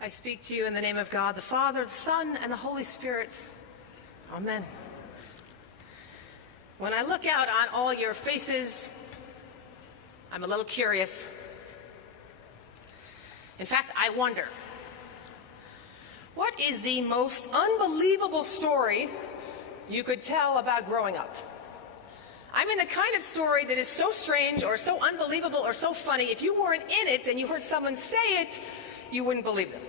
I speak to you in the name of God, the Father, the Son, and the Holy Spirit. Amen. When I look out on all your faces, I'm a little curious. In fact, I wonder, what is the most unbelievable story you could tell about growing up? I mean the kind of story that is so strange or so unbelievable or so funny, if you weren't in it and you heard someone say it, you wouldn't believe them.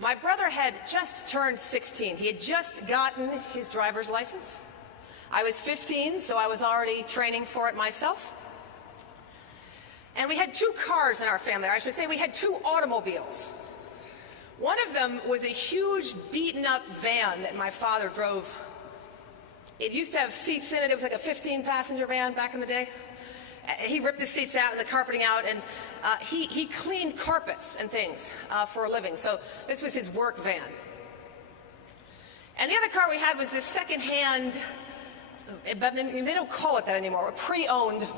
My brother had just turned 16. He had just gotten his driver's license. I was 15, so I was already training for it myself. And we had two cars in our family. I should say we had two automobiles. One of them was a huge beaten-up van that my father drove. It used to have seats in it. It was like a 15-passenger van back in the day. He ripped the seats out and the carpeting out, and he cleaned carpets and things for a living. So this was his work van. And the other car we had was this second-hand, but they don't call it that anymore, a pre-owned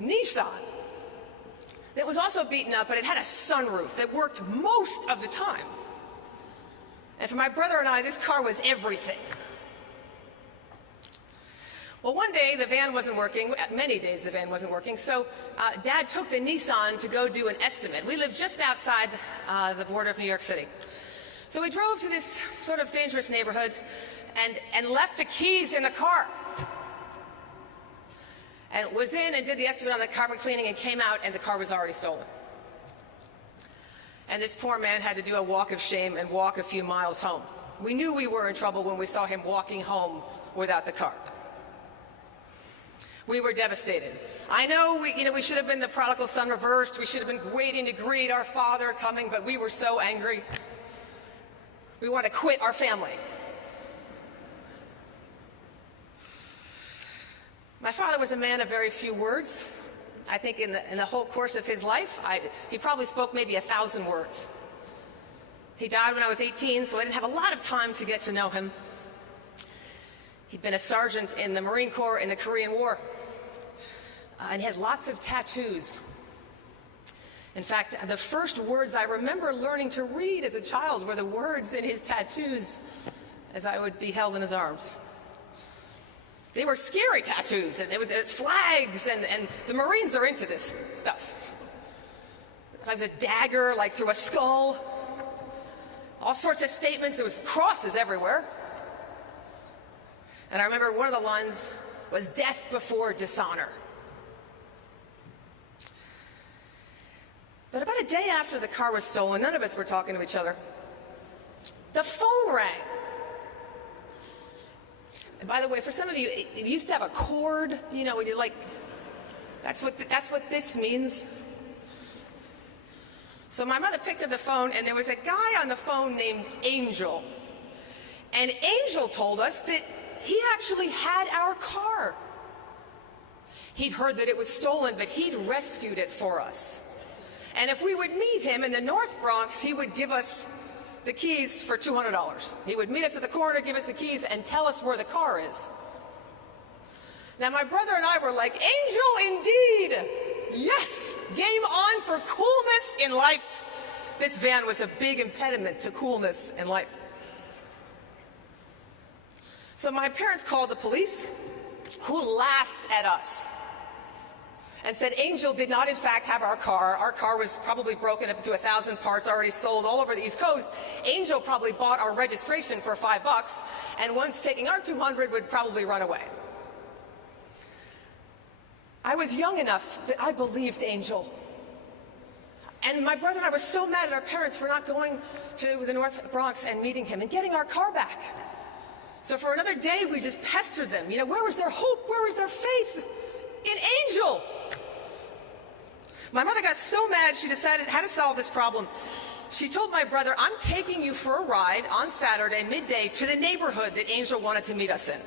Nissan that was also beaten up, but it had a sunroof that worked most of the time. And for my brother and I, this car was everything. Well, one day the van wasn't working. Many days the van wasn't working. So Dad took the Nissan to go do an estimate. We lived just outside the border of New York City. So we drove to this sort of dangerous neighborhood and left the keys in the car. And was in and did the estimate on the carpet cleaning and came out and the car was already stolen. And this poor man had to do a walk of shame and walk a few miles home. We knew we were in trouble when we saw him walking home without the car. We were devastated. I know we should have been the prodigal son reversed. We should have been waiting to greet our father coming, but we were so angry. We wanted to quit our family. My father was a man of very few words. I think in the whole course of his life, he probably spoke maybe 1,000 words. He died when I was 18, so I didn't have a lot of time to get to know him. He'd been a sergeant in the Marine Corps in the Korean War. And he had lots of tattoos. In fact, the first words I remember learning to read as a child were the words in his tattoos as I would be held in his arms. They were scary tattoos, and they were flags, and the Marines are into this stuff. There's a dagger, like through a skull. All sorts of statements. There was crosses everywhere. And I remember one of the lines was death before dishonor. But about a day after the car was stolen, none of us were talking to each other. The phone rang. And by the way, for some of you, it used to have a cord, when you that's what this means. So my mother picked up the phone, and there was a guy on the phone named Angel. And Angel told us that he actually had our car. He'd heard that it was stolen, but he'd rescued it for us. And if we would meet him in the North Bronx, he would give us the keys for $200. He would meet us at the corner, give us the keys, and tell us where the car is. Now, my brother and I were like, Angel indeed! Yes! Game on for coolness in life. This van was a big impediment to coolness in life. So my parents called the police, who laughed at us and said Angel did not in fact have our car. Our car was probably broken up into 1,000 parts, already sold all over the East Coast. Angel probably bought our registration for $5, and once taking our $200 would probably run away. I was young enough that I believed Angel. And my brother and I were so mad at our parents for not going to the North Bronx and meeting him and getting our car back. So for another day, we just pestered them. Where was their hope? Where was their faith? In Angel. My mother got so mad, she decided how to solve this problem. She told my brother, I'm taking you for a ride on Saturday, midday, to the neighborhood that Angel wanted to meet us in.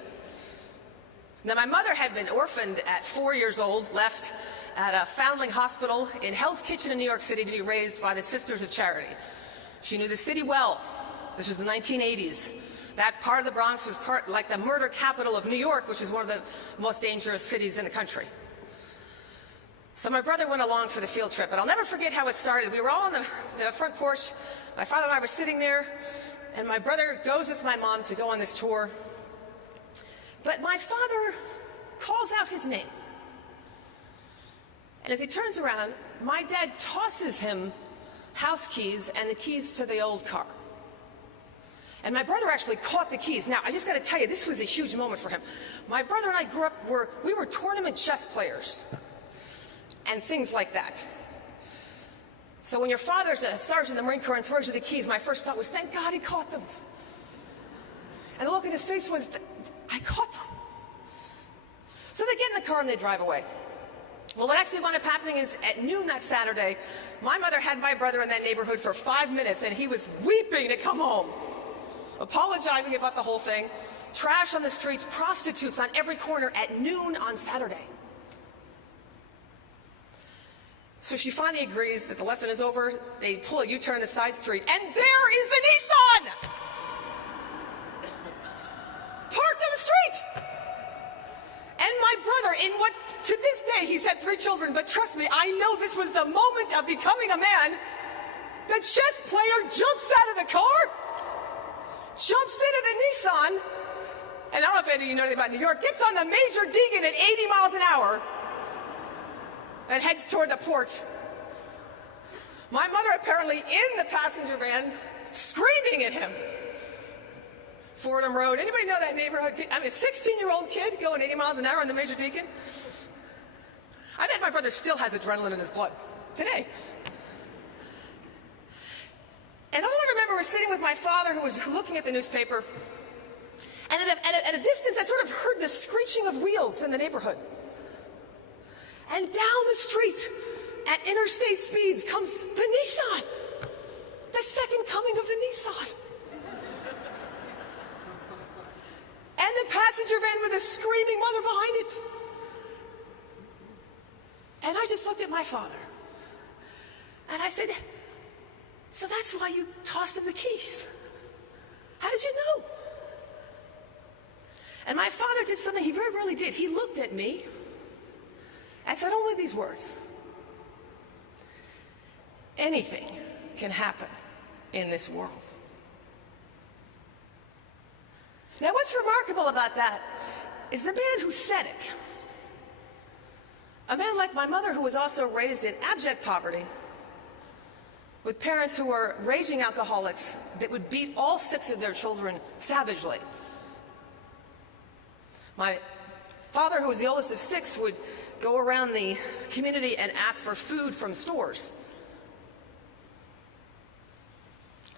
Now, my mother had been orphaned at 4 years old, left at a foundling hospital in Hell's Kitchen in New York City to be raised by the Sisters of Charity. She knew the city well. This was the 1980s. That part of the Bronx was like the murder capital of New York, which is one of the most dangerous cities in the country. So my brother went along for the field trip, and I'll never forget how it started. We were all on the front porch. My father and I were sitting there, and my brother goes with my mom to go on this tour. But my father calls out his name. And as he turns around, my dad tosses him house keys and the keys to the old car. And my brother actually caught the keys. Now, I just got to tell you, this was a huge moment for him. My brother and I grew up, we were tournament chess players and things like that. So when your father's a sergeant in the Marine Corps and throws you the keys, my first thought was, thank God he caught them. And the look in his face was, I caught them. So they get in the car and they drive away. Well, what actually wound up happening is at noon that Saturday, my mother had my brother in that neighborhood for 5 minutes, and he was weeping to come home, apologizing about the whole thing. Trash on the streets, prostitutes on every corner at noon on Saturday. So she finally agrees that the lesson is over. They pull a U-turn in the side street, and there is the Nissan! Parked on the street! And my brother, in what, to this day, he's had 3 children, but trust me, I know this was the moment of becoming a man. The chess player jumps out of the car, jumps into the Nissan, and I don't know if any of you know anything about New York, gets on the Major Deegan at 80 miles an hour, and heads toward the porch. My mother apparently in the passenger van, screaming at him. Fordham Road. Anybody know that neighborhood? I mean, a 16-year-old kid going 80 miles an hour on the Major Deacon? I bet my brother still has adrenaline in his blood today. And all I remember was sitting with my father, who was looking at the newspaper, and at a distance I sort of heard the screeching of wheels in the neighborhood. And down the street at interstate speeds comes the Nissan, the second coming of the Nissan. And the passenger van with a screaming mother behind it. And I just looked at my father. And I said, so that's why you tossed him the keys? How did you know? And my father did something he very rarely did. He looked at me and said only these words. Anything can happen in this world. Now, what's remarkable about that is the man who said it. A man like my mother, who was also raised in abject poverty, with parents who were raging alcoholics that would beat all 6 of their children savagely. My father, who was the oldest of 6, would go around the community and ask for food from stores.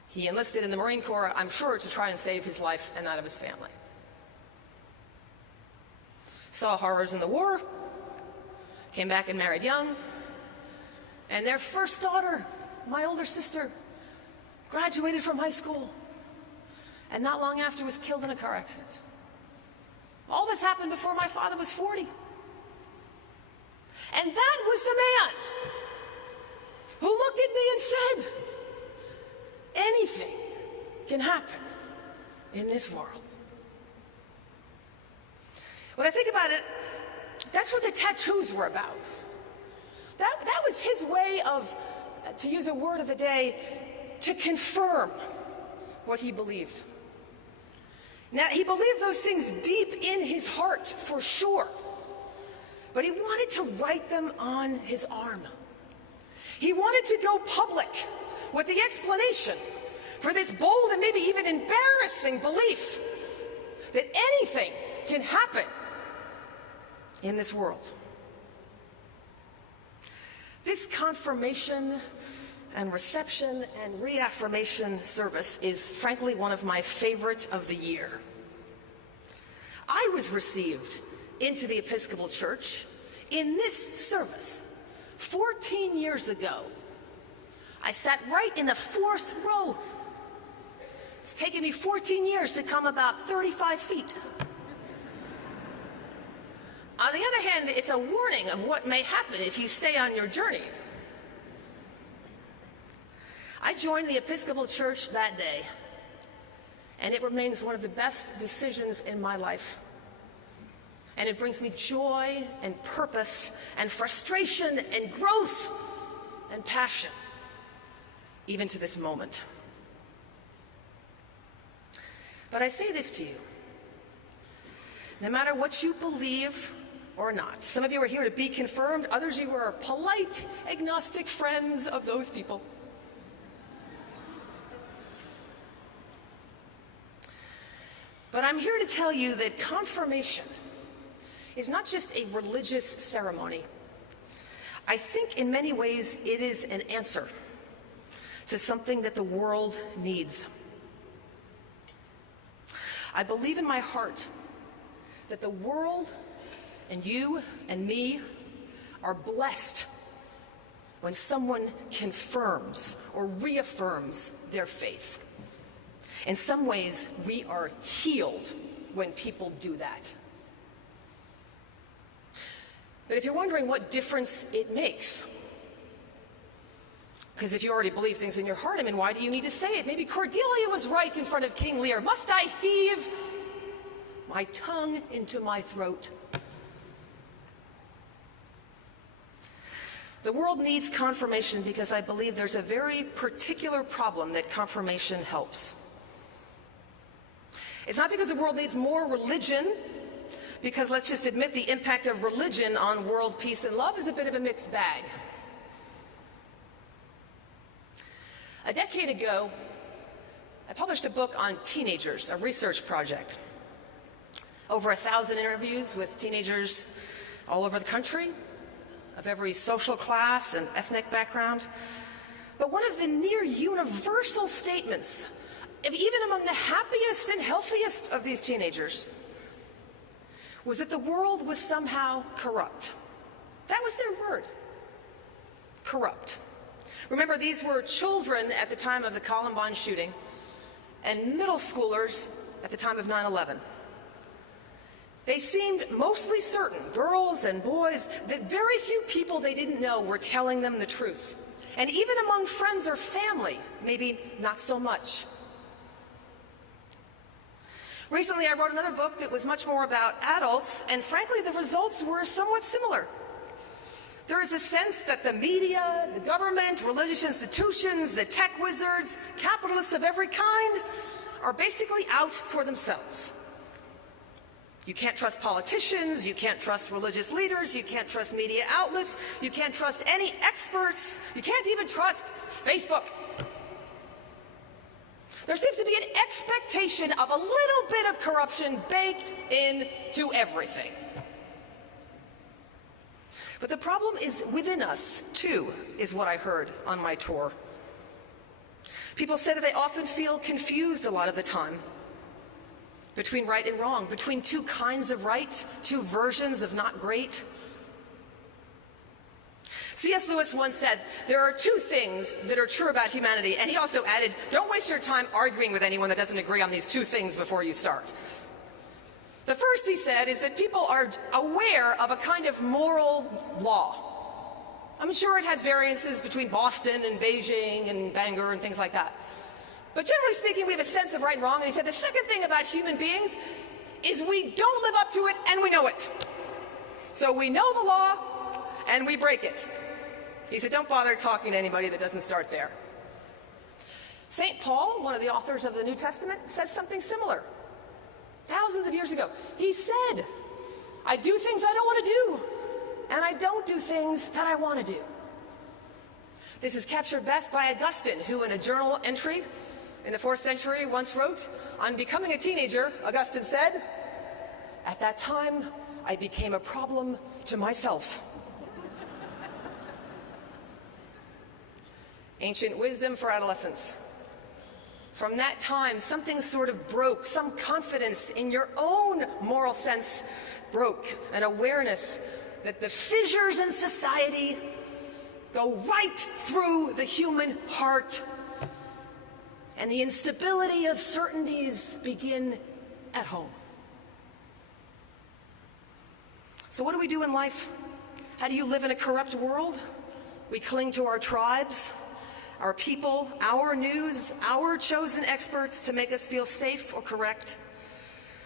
He enlisted in the Marine Corps, I'm sure, to try and save his life and that of his family. Saw horrors in the war, came back and married young, and their first daughter, my older sister, graduated from high school, and not long after was killed in a car accident. All this happened before my father was 40. And that was the man who looked at me and said, anything can happen in this world. When I think about it, that's what the tattoos were about. That was his way of, to use a word of the day, to confirm what he believed. Now, he believed those things deep in his heart, for sure. But he wanted to write them on his arm. He wanted to go public with the explanation for this bold and maybe even embarrassing belief that anything can happen in this world. This confirmation and reception and reaffirmation service is frankly one of my favorite of the year. I was received into the Episcopal Church in this service 14 years ago. I sat right in the 4th row. It's taken me 14 years to come about 35 feet. On the other hand, it's a warning of what may happen if you stay on your journey. I joined the Episcopal Church that day, and it remains one of the best decisions in my life. And it brings me joy and purpose and frustration and growth and passion, even to this moment. But I say this to you, no matter what you believe or not. Some of you are here to be confirmed, others of you are polite, agnostic friends of those people. But I'm here to tell you that confirmation is not just a religious ceremony. I think in many ways it is an answer to something that the world needs. I believe in my heart that the world and you and me are blessed when someone confirms or reaffirms their faith. In some ways, we are healed when people do that. But if you're wondering what difference it makes, because if you already believe things in your heart, I mean, why do you need to say it? Maybe Cordelia was right in front of King Lear. Must I heave my tongue into my throat? The world needs confirmation because I believe there's a very particular problem that confirmation helps. It's not because the world needs more religion, because let's just admit the impact of religion on world peace and love is a bit of a mixed bag. A decade ago, I published a book on teenagers, a research project. Over 1,000 interviews with teenagers all over the country, of every social class and ethnic background. But one of the near universal statements, even among the happiest and healthiest of these teenagers, was that the world was somehow corrupt. That was their word, corrupt. Remember, these were children at the time of the Columbine shooting and middle schoolers at the time of 9/11. They seemed mostly certain, girls and boys, that very few people they didn't know were telling them the truth. And even among friends or family, maybe not so much. Recently, I wrote another book that was much more about adults, and frankly, the results were somewhat similar. There is a sense that the media, the government, religious institutions, the tech wizards, capitalists of every kind are basically out for themselves. You can't trust politicians, you can't trust religious leaders, you can't trust media outlets, you can't trust any experts, you can't even trust Facebook. There seems to be an expectation of a little bit of corruption baked into everything. But the problem is within us, too, is what I heard on my tour. People say that they often feel confused a lot of the time between right and wrong, between two kinds of right, two versions of not great. C.S. Lewis once said, there are two things that are true about humanity, and he also added, don't waste your time arguing with anyone that doesn't agree on these two things before you start. The first, he said, is that people are aware of a kind of moral law. I'm sure it has variances between Boston and Beijing and Bangor and things like that. But generally speaking, we have a sense of right and wrong. And he said the second thing about human beings is we don't live up to it and we know it. So we know the law and we break it. He said, don't bother talking to anybody that doesn't start there. St. Paul, one of the authors of the New Testament, said something similar. Thousands of years ago. He said, I do things I don't want to do, and I don't do things that I want to do. This is captured best by Augustine, who in a journal entry in the 4th century once wrote, on becoming a teenager, Augustine said, at that time, I became a problem to myself. Ancient wisdom for adolescents. From that time, something sort of broke. Some confidence in your own moral sense broke. An awareness that the fissures in society go right through the human heart. And the instability of certainties begin at home. So what do we do in life? How do you live in a corrupt world? We cling to our tribes, our people, our news, our chosen experts to make us feel safe or correct.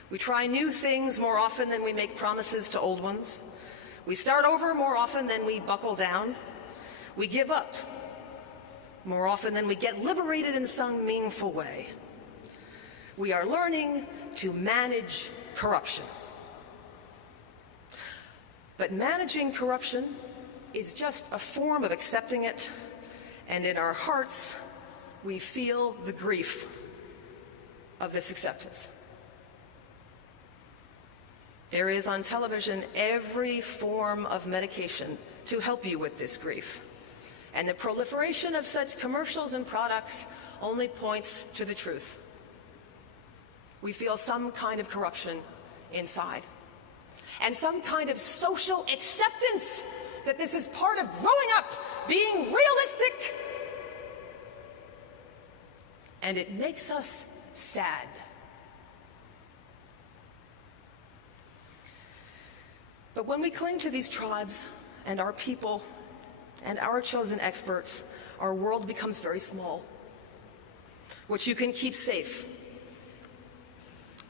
We try new things more often than we make promises to old ones. We start over more often than we buckle down. We give up more often than we get liberated in some meaningful way. We are learning to manage corruption. But managing corruption is just a form of accepting it, and in our hearts, we feel the grief of this acceptance. There is on television every form of medication to help you with this grief. And the proliferation of such commercials and products only points to the truth. We feel some kind of corruption inside, and some kind of social acceptance that this is part of growing up, being realistic. And it makes us sad. But when we cling to these tribes and our people and our chosen experts, our world becomes very small. What you can keep safe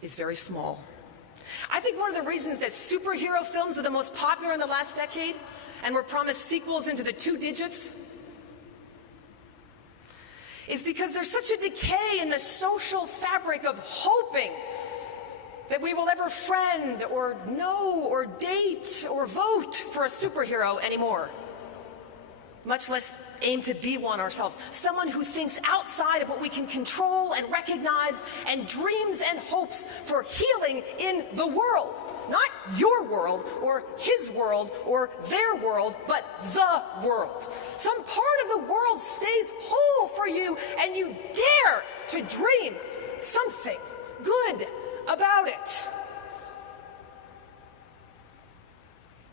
is very small. I think one of the reasons that superhero films are the most popular in the last decade and were promised sequels into the 2 digits is because there's such a decay in the social fabric of hoping that we will ever friend or know or date or vote for a superhero anymore, much less aim to be one ourselves. Someone who thinks outside of what we can control and recognize and dreams and hopes for healing in the world. Not your world or his world or their world, but the world. Some part of the world stays whole for you and you dare to dream something good about it.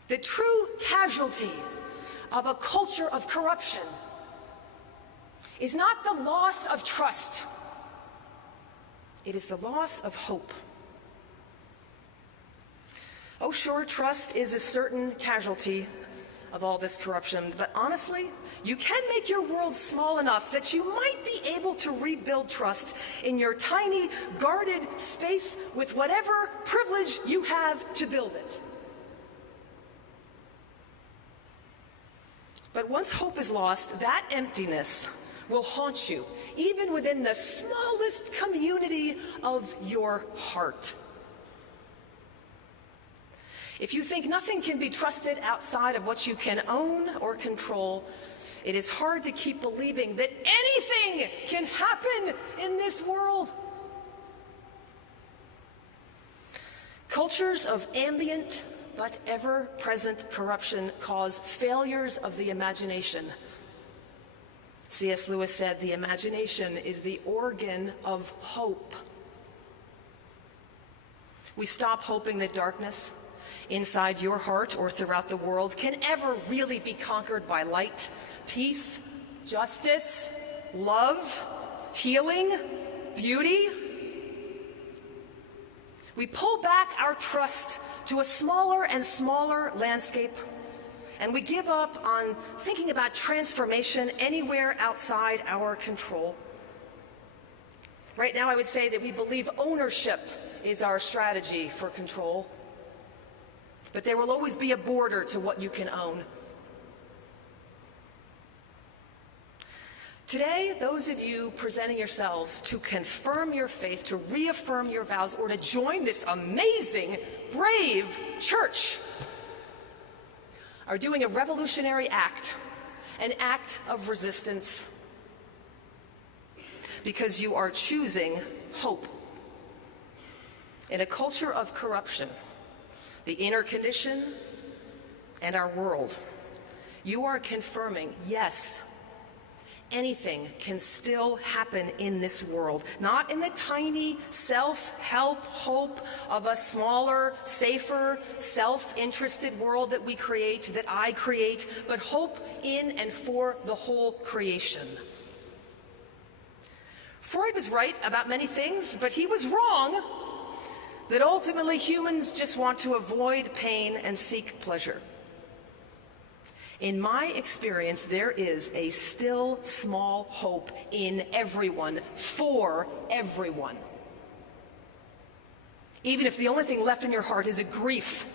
The true casualty of a culture of corruption is not the loss of trust. It is the loss of hope. Oh, sure, trust is a certain casualty of all this corruption, but honestly, you can make your world small enough that you might be able to rebuild trust in your tiny, guarded space with whatever privilege you have to build it. But once hope is lost, that emptiness will haunt you, even within the smallest community of your heart. If you think nothing can be trusted outside of what you can own or control, it is hard to keep believing that anything can happen in this world. Cultures of ambient but ever-present corruption cause failures of the imagination. C.S. Lewis said, "The imagination is the organ of hope." We stop hoping that darkness inside your heart or throughout the world can ever really be conquered by light, peace, justice, love, healing, beauty. We pull back our trust to a smaller and smaller landscape, and we give up on thinking about transformation anywhere outside our control. Right now, I would say that we believe ownership is our strategy for control, but there will always be a border to what you can own. Today, those of you presenting yourselves to confirm your faith, to reaffirm your vows, or to join this amazing, brave church are doing a revolutionary act, an act of resistance, because you are choosing hope. In a culture of corruption, the inner condition, and our world, you are confirming, yes, anything can still happen in this world. Not in the tiny self-help hope of a smaller, safer, self-interested world that we create, that I create, but hope in and for the whole creation. Freud was right about many things, but he was wrong that ultimately humans just want to avoid pain and seek pleasure. In my experience, there is a still small hope in everyone, for everyone. even if the only thing left in your heart is a grief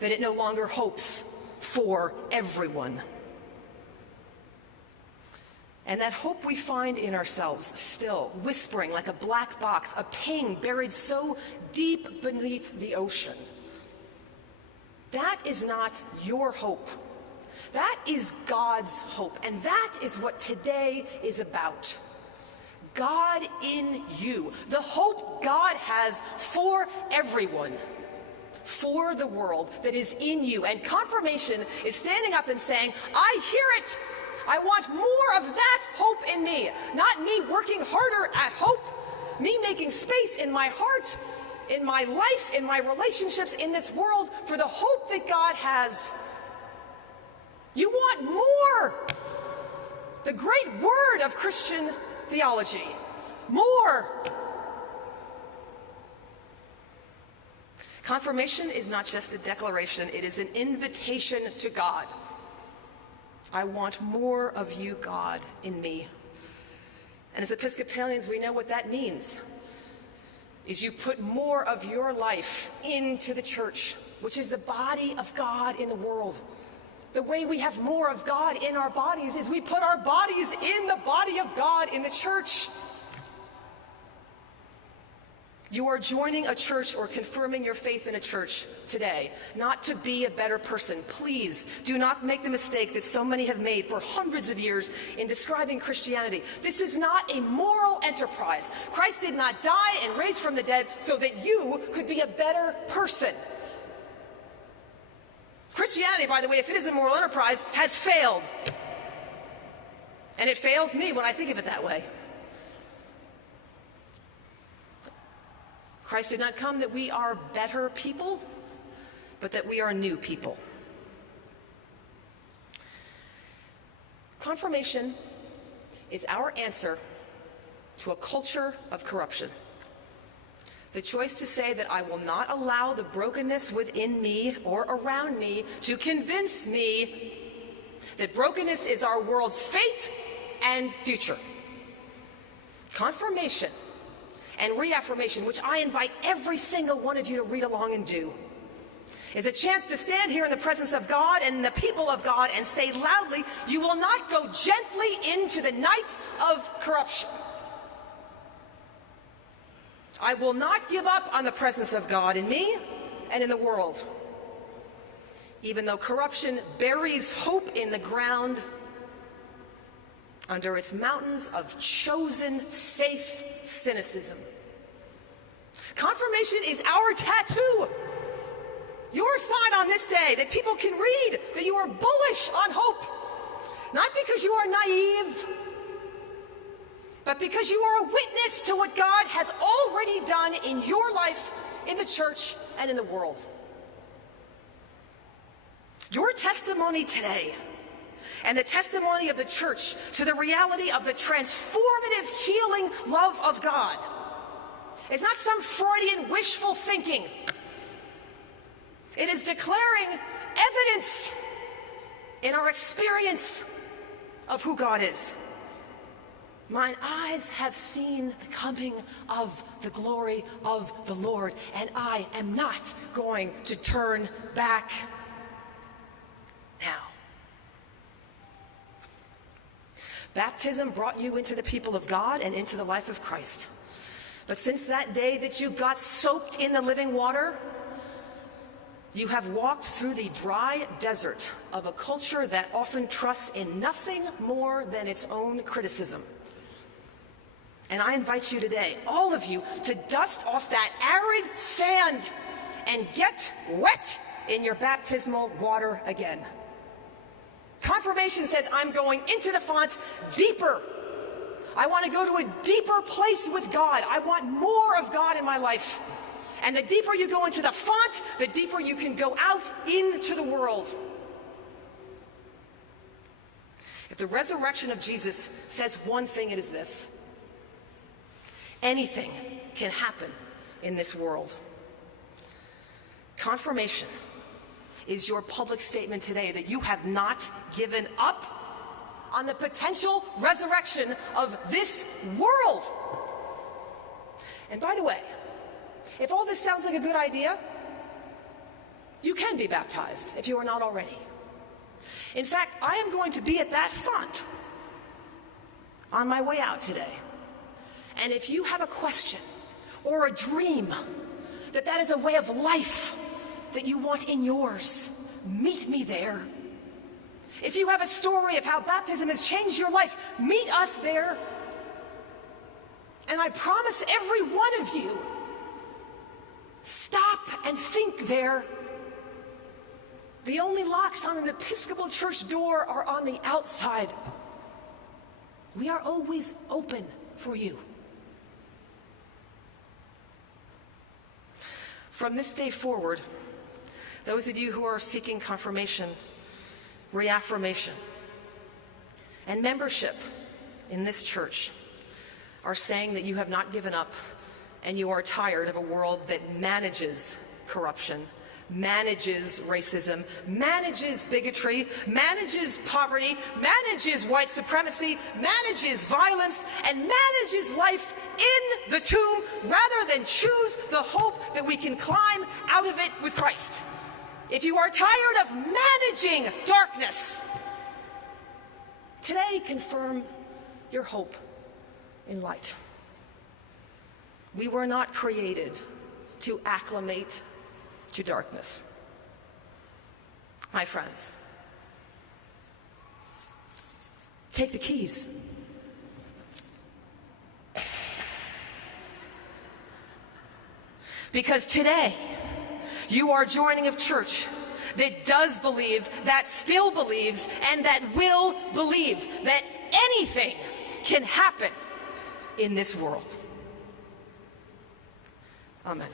that it no longer hopes for everyone. And that hope we find in ourselves, still whispering like a black box, a pain buried so deep beneath the ocean. That is not your hope. That is God's hope. And that is what today is about. God in you. The hope God has for everyone, for the world that is in you. And confirmation is standing up and saying, I hear it. I want more of that hope in me. Not me working harder at hope. Me making space in my heart, in my life, in my relationships, in this world for the hope that God has. You want more. The great word of Christian theology. More. Confirmation is not just a declaration, it is an invitation to God. I want more of you, God, in me. And as Episcopalians, we know what that means. Is you put more of your life into the church, which is the body of God in the world. The way we have more of God in our bodies is we put our bodies in the body of God in the church. You are joining a church or confirming your faith in a church today, not to be a better person. Please do not make the mistake that so many have made for hundreds of years in describing Christianity. This is not a moral enterprise. Christ did not die and raise from the dead so that you could be a better person. Christianity, by the way, if it is a moral enterprise, has failed. And it fails me when I think of it that way. Christ did not come that we are better people, but that we are new people. Confirmation is our answer to a culture of corruption. The choice to say that I will not allow the brokenness within me or around me to convince me that brokenness is our world's fate and future. Confirmation and reaffirmation, which I invite every single one of you to read along and do, is a chance to stand here in the presence of God and the people of God and say loudly, you will not go gently into the night of corruption. I will not give up on the presence of God in me and in the world. Even though corruption buries hope in the ground under its mountains of chosen, safe cynicism. Confirmation is our tattoo. Your sign on this day that people can read that you are bullish on hope. Not because you are naive, but because you are a witness to what God has already done in your life, in the church, and in the world. Your testimony today, and the testimony of the church to the reality of the transformative, healing love of God, is not some Freudian wishful thinking. It is declaring evidence in our experience of who God is. Mine eyes have seen the coming of the glory of the Lord, and I am not going to turn back now. Baptism brought you into the people of God and into the life of Christ. But since that day that you got soaked in the living water, you have walked through the dry desert of a culture that often trusts in nothing more than its own criticism. And I invite you today, all of you, to dust off that arid sand and get wet in your baptismal water again. Confirmation says, I'm going into the font deeper. I want to go to a deeper place with God. I want more of God in my life. And the deeper you go into the font, the deeper you can go out into the world. If the resurrection of Jesus says one thing, it is this: anything can happen in this world. Confirmation is your public statement today that you have not given up on the potential resurrection of this world. And by the way, If all this sounds like a good idea, you can be baptized if you are not already. In fact, I am going to be at that font on my way out today. And if you have a question or a dream that is a way of life that you want in yours, meet me there. If you have a story of how baptism has changed your life, meet us there. And I promise every one of you, stop and think there. The only locks on an Episcopal church door are on the outside. We are always open for you. From this day forward, those of you who are seeking confirmation, reaffirmation, and membership in this church are saying that you have not given up and you are tired of a world that manages corruption, manages racism, manages bigotry, manages poverty, manages white supremacy, manages violence, and manages life in the tomb rather than choose the hope that we can climb out of it with Christ. If you are tired of managing darkness, today confirm your hope in light. We were not created to acclimate to darkness. My friends, take the keys. Because today, you are joining a church that does believe, that still believes, and that will believe that anything can happen in this world. Amen.